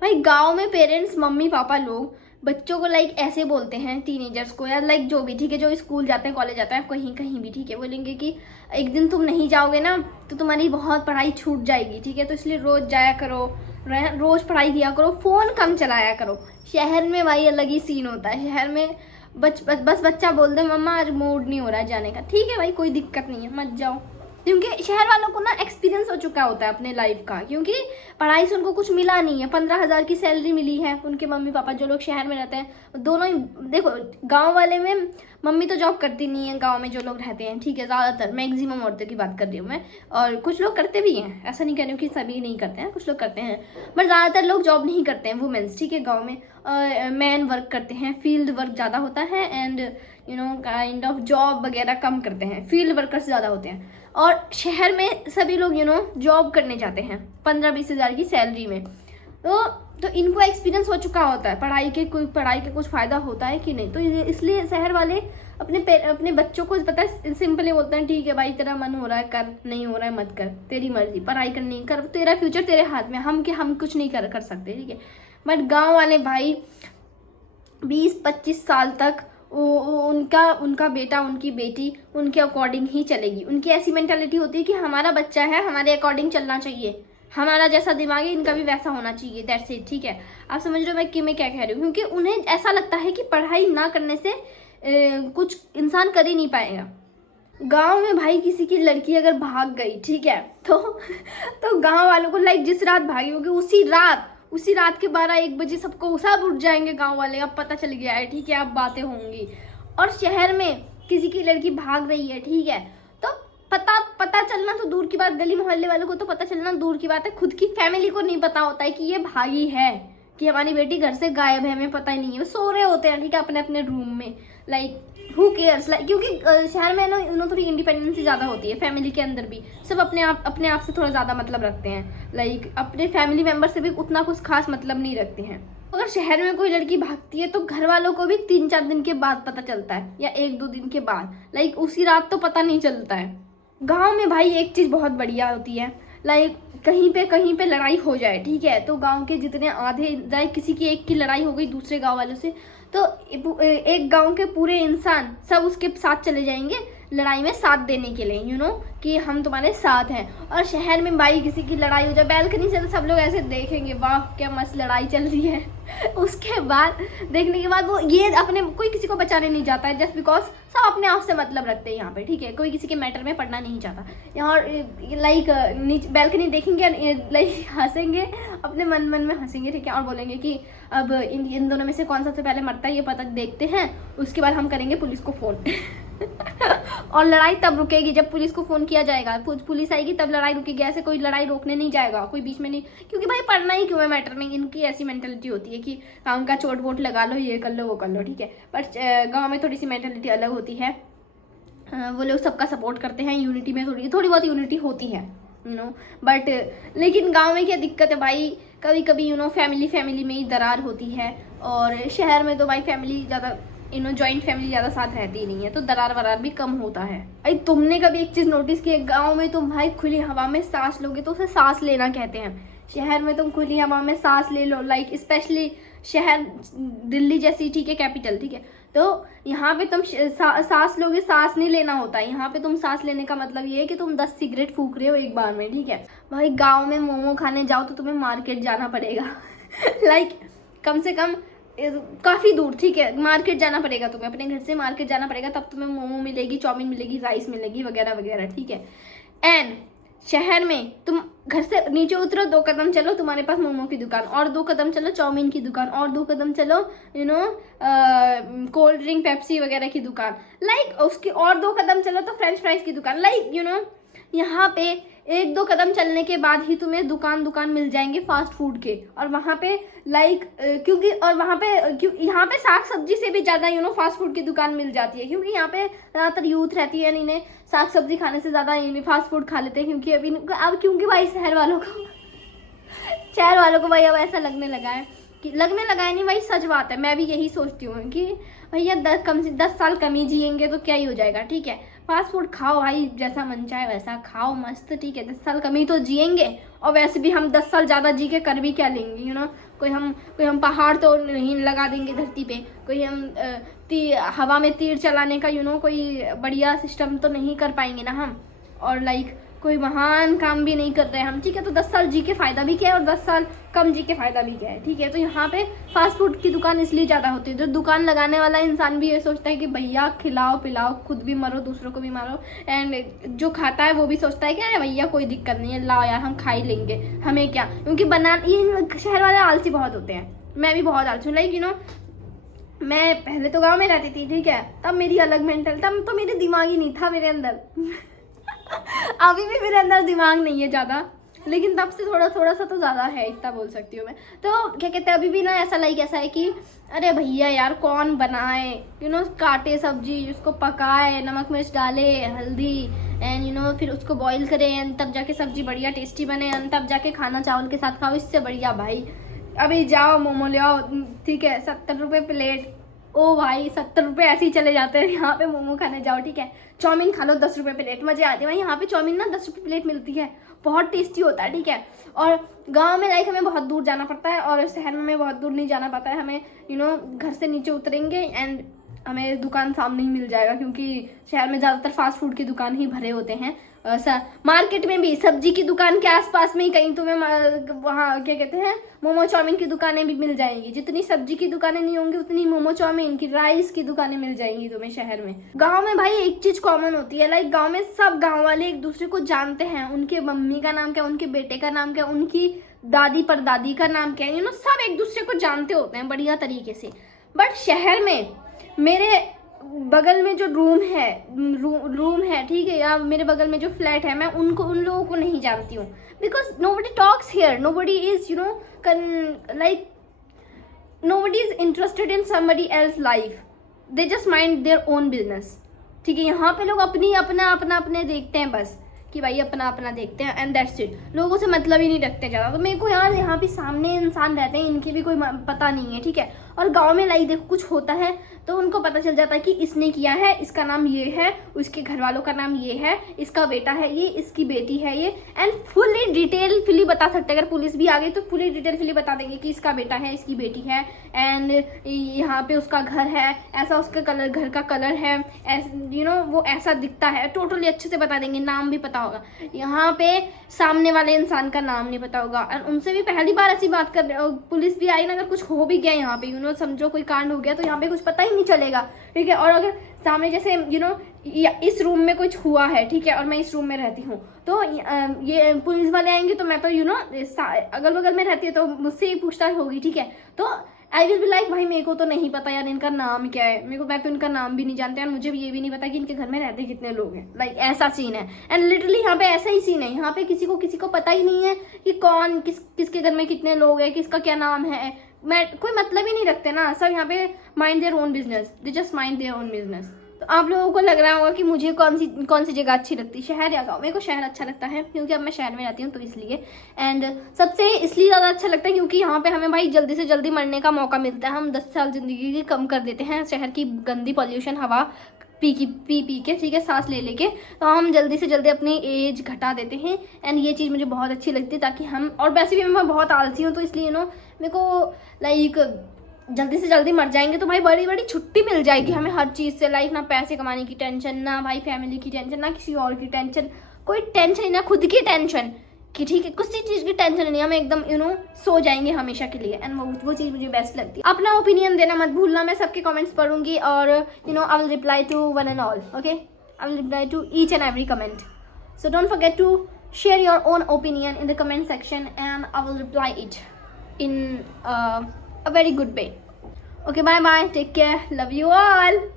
भाई गांव में पेरेंट्स, मम्मी पापा लोग बच्चों को लाइक ऐसे बोलते हैं, टीनेजर्स को या लाइक जो भी, ठीक है, जो स्कूल जाते हैं, कॉलेज जाते हैं, कहीं कहीं भी, ठीक है, बोलेंगे कि एक दिन तुम नहीं जाओगे ना तो तुम्हारी बहुत पढ़ाई छूट जाएगी, ठीक है, तो इसलिए रोज जाया करो, रोज पढ़ाई किया करो, फोन कम चलाया करो। शहर में भाई अलग ही सीन होता है। शहर में बस बच्चा बोल दे मम्मा आज मूड नहीं हो रहा है जाने का, ठीक है भाई कोई दिक्कत नहीं है, मत जाओ। क्योंकि शहर वालों को ना एक्सपीरियंस हो चुका होता है अपने लाइफ का, क्योंकि पढ़ाई से उनको कुछ मिला नहीं है। 15,000 की सैलरी मिली है उनके मम्मी पापा, जो लोग शहर में रहते हैं दोनों ही। देखो गांव वाले में मम्मी तो जॉब करती नहीं है, गांव में जो लोग रहते हैं, ठीक है, ज़्यादातर मैक्सिमम औरतों की बात कर रही हूँ मैं, और कुछ लोग करते भी हैं, ऐसा नहीं कह रही हूँ कि सभी नहीं करते हैं, कुछ लोग करते हैं, बट ज़्यादातर लोग जॉब नहीं करते हैं, वुमेन्स, ठीक है, गाँव में मैन वर्क करते हैं, फील्ड वर्क ज़्यादा होता है, एंड काइंड ऑफ जॉब वगैरह कम करते हैं, फील्ड वर्कर्स ज़्यादा होते हैं। और शहर में सभी लोग जॉब करने जाते हैं 15-20 हज़ार की सैलरी में, तो इनको एक्सपीरियंस हो चुका होता है पढ़ाई के कुछ फ़ायदा होता है कि नहीं। तो इसलिए शहर वाले अपने बच्चों को पता है सिंपली बोलते हैं ठीक है भाई तेरा मन हो रहा है कर, नहीं हो रहा है मत कर, तेरी मर्जी, पढ़ाई करनी कर, तेरा फ्यूचर तेरे हाथ में, हम कुछ नहीं कर सकते, ठीक है। बट गाँव वाले भाई 20-25 साल तक उनका बेटा उनकी बेटी उनके अकॉर्डिंग ही चलेगी। उनकी ऐसी मेंटालिटी होती है कि हमारा बच्चा है, हमारे अकॉर्डिंग चलना चाहिए, हमारा जैसा दिमाग है इनका भी वैसा होना चाहिए, दैट्स इट, ठीक है। आप समझ रहे हो मैं क्या कह रही हूँ, क्योंकि उन्हें ऐसा लगता है कि पढ़ाई ना करने से कुछ इंसान कर ही नहीं पाएगा। गांव में भाई किसी की लड़की अगर भाग गई, ठीक है, तो गांव वालों को लाइक जिस रात भागी होगी उसी रात के 12-1 बजे सबको सब उठ जाएंगे गांव वाले, अब पता चल गया है, ठीक है, अब बातें होंगी। और शहर में किसी की लड़की भाग रही है, ठीक है, तो पता चलना तो दूर की बात, गली मोहल्ले वालों को तो पता चलना दूर की बात है, खुद की फैमिली को नहीं पता होता है कि ये भागी है, कि हमारी बेटी घर से गायब है, हमें पता ही नहीं है, वो सो रहे होते हैं, ठीक है, अपने अपने रूम में, लाइक हु केयर्स, लाइक क्योंकि शहर में ना थोड़ी इंडिपेंडेंसी ज़्यादा होती है, फैमिली के अंदर भी सब अपने आप से थोड़ा ज़्यादा मतलब रखते हैं, लाइक अपने फैमिली मेम्बर से भी उतना कुछ खास मतलब नहीं रखते हैं। अगर शहर में कोई लड़की भागती है तो घर वालों को भी 3-4 दिन के बाद पता चलता है, या 1-2 दिन के बाद, लाइक उसी रात तो पता नहीं चलता है। गाँव में भाई एक चीज़ बहुत बढ़िया होती है, लाइक कहीं पे लड़ाई हो जाए, ठीक है, तो गांव के जितने आधे, लाइक किसी की एक की लड़ाई हो गई दूसरे गांव वालों से, तो एक गांव के पूरे इंसान सब उसके साथ चले जाएंगे लड़ाई में साथ देने के लिए, कि हम तुम्हारे साथ हैं। और शहर में भाई किसी की लड़ाई हो जाए बैल्कनी से तो सब लोग ऐसे देखेंगे, वाह क्या मस्त लड़ाई चल रही है। उसके बाद देखने के बाद वो ये अपने कोई किसी को बचाने नहीं जाता है, जस्ट बिकॉज सब अपने आप से मतलब रखते हैं यहाँ पे, ठीक है, कोई किसी के मैटर में पड़ना नहीं चाहता। यहाँ लाइक बैल्कनी देखेंगे, लाइक हंसेंगे, अपने मन में हंसेंगे, ठीक है, और बोलेंगे कि अब इन दोनों में से कौन सबसे पहले मरता है ये पता देखते हैं, उसके बाद हम करेंगे पुलिस को फ़ोन। और लड़ाई तब रुकेगी जब पुलिस को फ़ोन किया जाएगा, पुलिस आएगी तब लड़ाई रुकेगी, ऐसे कोई लड़ाई रोकने नहीं जाएगा, कोई बीच में नहीं, क्योंकि भाई पढ़ना ही क्यों है मैटर में। इनकी ऐसी मेंटालिटी होती है कि काम का चोट वोट लगा लो, ये कर लो वो कर लो, ठीक है, बट गाँव में थोड़ी सी मेंटालिटी अलग होती है, वो लोग सबका सपोर्ट करते हैं, यूनिटी में थोड़ी बहुत यूनिटी होती है, बट लेकिन गाँव में क्या दिक्कत है भाई, कभी कभी फैमिली में ही दरार होती है, और शहर में तो भाई फैमिली ज़्यादा जॉइंट फैमिली ज़्यादा साथ रहती ही नहीं है, तो दरार वरार भी कम होता है। भाई तुमने कभी एक चीज़ नोटिस की है, गाँव में तुम भाई खुली हवा में सांस लोगे तो उसे सांस लेना कहते हैं, शहर में तुम खुली हवा में सांस ले लो, लाइक स्पेशली शहर दिल्ली जैसी, ठीक है, कैपिटल, ठीक है, तो यहाँ पे तुम सांस लोगे, सांस नहीं लेना होता है, यहाँ पे तुम सांस लेने का मतलब ये है कि तुम 10 सिगरेट फूक रहे हो एक बार में, ठीक है। भाई गाँव में मोमो खाने जाओ तो तुम्हें मार्केट जाना पड़ेगा। लाइक कम से कम काफ़ी दूर, ठीक है, मार्केट जाना पड़ेगा तुम्हें, अपने घर से मार्केट जाना पड़ेगा, तब तुम्हें मोमो मिलेगी, चाउमीन मिलेगी, राइस मिलेगी, वगैरह वगैरह, ठीक है। एंड शहर में तुम घर से नीचे उतरो, 2 कदम चलो तुम्हारे पास मोमो की दुकान, और 2 कदम चलो चाउमीन की दुकान, और 2 कदम चलो कोल्ड ड्रिंक पेप्सी वगैरह की दुकान, लाइक उसकी और 2 कदम चलो तो फ्रेंच फ्राइज की दुकान, लाइक यहाँ पे 1-2 कदम चलने के बाद ही तुम्हें दुकान मिल जाएंगे फास्ट फूड के, और वहाँ पे लाइक यहाँ पे साग सब्जी से भी ज़्यादा फास्ट फूड की दुकान मिल जाती है, क्योंकि यहाँ पे ज़्यादातर यूथ रहती है, इन्हें साग सब्जी खाने से ज़्यादा फास्ट फूड खा लेते हैं, क्योंकि भाई शहर वालों को भाई अब ऐसा लगने लगा है नहीं भाई, सच बात है, मैं भी यही सोचती हूँ कि भैया 10 साल कम ही जिएंगे तो क्या ही हो जाएगा, ठीक है, फास्ट फूड खाओ भाई, जैसा मन चाहे वैसा खाओ, मस्त, ठीक है। 10 साल कम ही तो जिएंगे, और वैसे भी हम 10 साल ज़्यादा जी के कर भी क्या लेंगे, यू नो। कोई हम पहाड़ तो नहीं लगा देंगे धरती पे, कोई हम हवा में तीर चलाने का यू नो कोई बढ़िया सिस्टम तो नहीं कर पाएंगे ना हम, और लाइक कोई महान काम भी नहीं कर रहे हैं हम, ठीक है। तो 10 साल जी के फ़ायदा भी क्या है और 10 साल कम जी के फ़ायदा भी क्या है, ठीक है। तो यहाँ पे फास्ट फूड की दुकान इसलिए ज़्यादा होती है, जो दुकान लगाने वाला इंसान भी ये सोचता है कि भैया खिलाओ पिलाओ, खुद भी मरो दूसरों को भी मारो, एंड जो खाता है वो भी सोचता है कि अरे भैया कोई दिक्कत नहीं है, लाओ यार हम खा ही लेंगे, हमें क्या। क्योंकि ये शहर वाले आलसी बहुत होते हैं, मैं भी बहुत आलसी हूँ, लाइक यू नो। मैं पहले तो गाँव में रहती थी, ठीक है, तब मेरी अलग मेंटल, तब तो मेरे दिमाग ही नहीं था मेरे अंदर अभी भी मेरे अंदर दिमाग नहीं है ज़्यादा, लेकिन तब से थोड़ा सा तो ज़्यादा है, इतना बोल सकती हूँ मैं। तो क्या कहते हैं, अभी भी ना ऐसा ऐसा है कि अरे भैया यार कौन बनाए, यू नो, काटे सब्जी, उसको पकाए, नमक मिर्च डाले, हल्दी, एंड यू नो फिर उसको बॉईल करें, तब जाके सब्जी बढ़िया टेस्टी बने, तब जाके खाना चावल के साथ खाओ, इससे बढ़िया भाई अभी जाओ मोमो ले आओ, ठीक है, 70 रुपये प्लेट। ओ भाई 70 रुपये ऐसे ही चले जाते हैं यहाँ पे मोमो खाने जाओ, ठीक है। चाउमीन खा लो 10 रुपये प्लेट, मजे आते हैं भाई। यहाँ पे चाउमीन ना 10 रुपये प्लेट मिलती है, बहुत टेस्टी होता है, ठीक है। और गांव में लाइक हमें बहुत दूर जाना पड़ता है, और शहर में हमें बहुत दूर नहीं जाना पड़ता है। हमें यू नो घर से नीचे उतरेंगे एंड हमें दुकान सामने ही मिल जाएगा, क्योंकि शहर में ज़्यादातर फास्ट फूड की दुकान ही भरे होते हैं। मार्केट में भी सब्जी की दुकान के आसपास में ही कहीं तुम्हें वहाँ क्या कहते हैं मोमो चाउमीन की दुकानें भी मिल जाएंगी। जितनी सब्जी की दुकानें नहीं होंगी उतनी मोमो चाउमीन की, राइस की दुकानें मिल जाएंगी तुम्हें शहर में। गांव में भाई एक चीज कॉमन होती है, लाइक गांव में सब गांव वाले एक दूसरे को जानते हैं, उनके मम्मी का नाम क्या, उनके बेटे का नाम क्या, उनकी दादी परदादी का नाम क्या है, यू नो सब एक दूसरे को जानते होते हैं बढ़िया तरीके से। बट शहर में मेरे बगल में जो रूम है ठीक है, या मेरे बगल में जो फ्लैट है, मैं उन लोगों को नहीं जानती हूँ, because nobody talks here, nobody is you know like nobody is interested in somebody else life, they just mind their own business, ठीक है। यहाँ पे लोग अपने देखते हैं बस, कि भाई अपना देखते हैं एंड दैट्स इट, लोगों से मतलब ही नहीं रखते ज़्यादा। तो मेरे को यार यहाँ पे सामने इंसान रहते हैं, इनकी भी कोई पता नहीं है, ठीक है। और गांव में लाइक देखो कुछ होता है तो उनको पता चल जाता है कि इसने किया है, इसका नाम ये है, उसके घर वालों का नाम ये है, इसका बेटा है ये, इसकी बेटी है ये, एंड फुली डिटेल फिली बता सकते हैं। अगर पुलिस भी आ गई तो फुली डिटेल फिली बता देंगे कि इसका बेटा है, इसकी बेटी है, एंड यहाँ पे उसका घर है, ऐसा उसका कलर, घर का कलर है, यू नो वो ऐसा दिखता है, टोटली अच्छे से बता देंगे, नाम भी पता होगा। यहाँ पे सामने वाले इंसान का नाम नहीं पता होगा, और उनसे भी पहली बार ऐसी बात कर रहे, पुलिस भी आई ना, अगर कुछ हो भी गया यहाँ पे, यू नो समझो कोई कांड हो गया, तो यहाँ पे कुछ पता ही नहीं चलेगा, ठीक है। और अगर सामने जैसे यू नो इस रूम में कुछ हुआ है, ठीक है, और मैं इस रूम में रहती हूँ, तो ये पुलिस वाले आएंगे तो मैं तो यू नो अगल बगल में रहती है तो मुझसे ही पूछताछ होगी, ठीक है। तो आई विल बी लाइक भाई मेरे को तो नहीं पता यार इनका नाम क्या है, मैं तो इनका नाम भी नहीं जानती, और मुझे ये भी नहीं पता कि इनके घर में रहते कितने लोग हैं, लाइक ऐसा सीन है। एंड लिटरली यहाँ पे ऐसा ही सीन है, यहाँ पे किसी को पता ही नहीं है कि कौन किसके घर में कितने लोग हैं, किसका क्या नाम है, कोई मतलब ही नहीं रखते ना, सब यहाँ पे mind their own business, they just mind their own business. तो आप लोगों को लग रहा होगा कि मुझे कौन सी जगह अच्छी लगती है, शहर या गाँव। मेरे को शहर अच्छा लगता है क्योंकि अब मैं शहर में रहती हूँ, तो इसलिए, एंड सबसे इसलिए ज़्यादा अच्छा लगता है क्योंकि यहाँ पे हमें भाई जल्दी से जल्दी मरने का मौका मिलता है। हम 10 साल ज़िंदगी की कम कर देते हैं शहर की गंदी पॉल्यूशन हवा पी के, ठीक है, सांस ले लेके, तो हम जल्दी से जल्दी अपनी एज घटा देते हैं। एंड ये चीज़ मुझे बहुत अच्छी लगती है, ताकि हम, और वैसे भी मैं बहुत आलसी हूँ, तो इसलिए यू नो मेरे को लाइक जल्दी से जल्दी मर जाएंगे तो भाई बड़ी बड़ी छुट्टी मिल जाएगी हमें हर चीज़ से, लाइक ना पैसे कमाने की टेंशन, ना भाई फैमिली की टेंशन, ना किसी और की टेंशन, कोई टेंशन नहीं, ना खुद की टेंशन कि ठीक है कुछ चीज़ की टेंशन नहीं, हम एकदम यू नो सो जाएंगे हमेशा के लिए। एंड वो चीज़ मुझे बेस्ट लगती है। अपना ओपिनियन देना मत भूलना, मैं सबके कमेंट्स पढ़ूंगी, और you know I will reply to one and all, okay, I will reply to each and every comment, so don't forget to share your own opinion in the comment section, and I will reply it in a very good way. Okay, bye bye, take care, love you all.